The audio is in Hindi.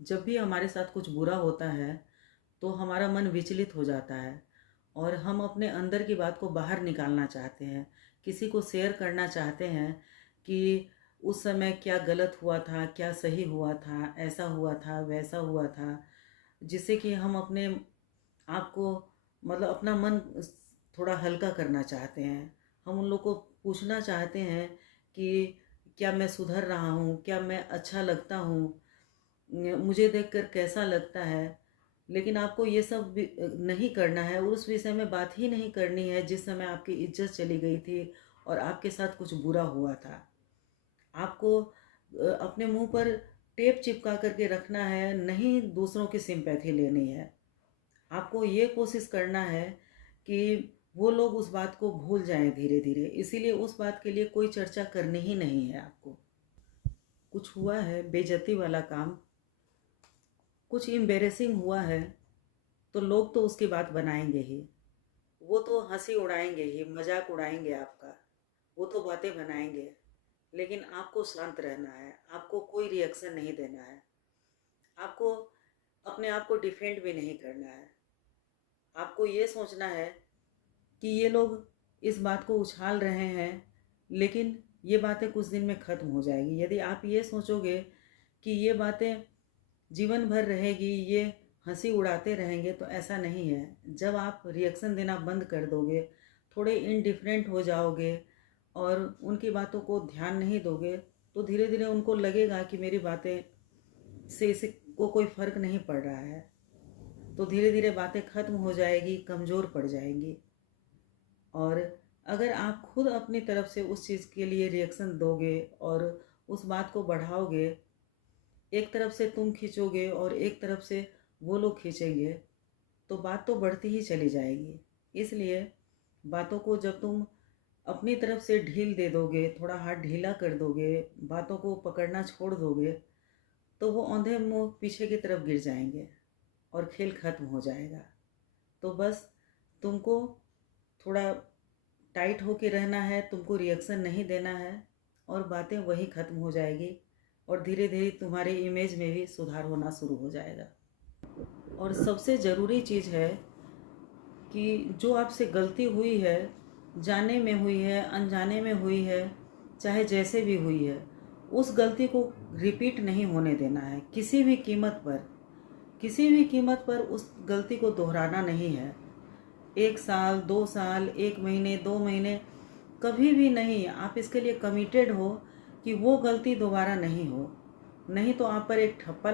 जब भी हमारे साथ कुछ बुरा होता है तो हमारा मन विचलित हो जाता है और हम अपने अंदर की बात को बाहर निकालना चाहते हैं, किसी को शेयर करना चाहते हैं कि उस समय क्या गलत हुआ था, क्या सही हुआ था, ऐसा हुआ था, वैसा हुआ था, जिससे कि हम अपने आप को मतलब अपना मन थोड़ा हल्का करना चाहते हैं। हम उन लोग को पूछना चाहते हैं कि क्या मैं सुधर रहा हूँ, क्या मैं अच्छा लगता हूँ, मुझे देखकर कैसा लगता है। लेकिन आपको ये सब नहीं करना है, उस विषय में बात ही नहीं करनी है जिस समय आपकी इज्जत चली गई थी और आपके साथ कुछ बुरा हुआ था। आपको अपने मुंह पर टेप चिपका करके रखना है, नहीं दूसरों की सिंपैथी लेनी है। आपको ये कोशिश करना है कि वो लोग उस बात को भूल जाएं धीरे धीरे, इसीलिए उस बात के लिए कोई चर्चा करनी ही नहीं है आपको। कुछ हुआ है बेइज्जती वाला काम, कुछ एम्बेरेसिंग हुआ है, तो लोग तो उसकी बात बनाएंगे ही। वो तो हंसी उड़ाएंगे ही, मजाक उड़ाएंगे आपका, वो तो बातें बनाएंगे। लेकिन आपको शांत रहना है, आपको कोई रिएक्शन नहीं देना है, आपको अपने आप को डिफेंड भी नहीं करना है। आपको ये सोचना है कि ये लोग इस बात को उछाल रहे हैं, लेकिन ये बातें कुछ दिन में ख़त्म हो जाएगी। यदि आप ये सोचोगे कि ये बातें जीवन भर रहेगी, ये हंसी उड़ाते रहेंगे, तो ऐसा नहीं है। जब आप रिएक्शन देना बंद कर दोगे, थोड़े इनडिफरेंट हो जाओगे और उनकी बातों को ध्यान नहीं दोगे, तो धीरे धीरे उनको लगेगा कि मेरी बातें से इसे को कोई फ़र्क नहीं पड़ रहा है, तो धीरे धीरे बातें ख़त्म हो जाएगी, कमज़ोर पड़ जाएंगी। और अगर आप खुद अपनी तरफ से उस चीज़ के लिए रिएक्शन दोगे और उस बात को बढ़ाओगे, एक तरफ से तुम खींचोगे और एक तरफ से वो लोग खींचेंगे, तो बात तो बढ़ती ही चली जाएगी। इसलिए बातों को जब तुम अपनी तरफ से ढील दे दोगे, थोड़ा हाथ ढीला कर दोगे, बातों को पकड़ना छोड़ दोगे, तो वो औंधे मुँह पीछे की तरफ गिर जाएंगे और खेल खत्म हो जाएगा। तो बस तुमको थोड़ा टाइट होके रहना है, तुमको रिएक्शन नहीं देना है और बातें वही ख़त्म हो जाएगी और धीरे धीरे तुम्हारे इमेज में भी सुधार होना शुरू हो जाएगा। और सबसे ज़रूरी चीज़ है कि जो आपसे गलती हुई है, जाने में हुई है, अनजाने में हुई है, चाहे जैसे भी हुई है, उस गलती को रिपीट नहीं होने देना है किसी भी कीमत पर। किसी भी कीमत पर उस गलती को दोहराना नहीं है। 1 साल, 2 साल, 1 महीने, 2 महीने, कभी भी नहीं। आप इसके लिए कमिटेड हो कि वो गलती दोबारा नहीं हो, नहीं तो आप पर एक ठप्पा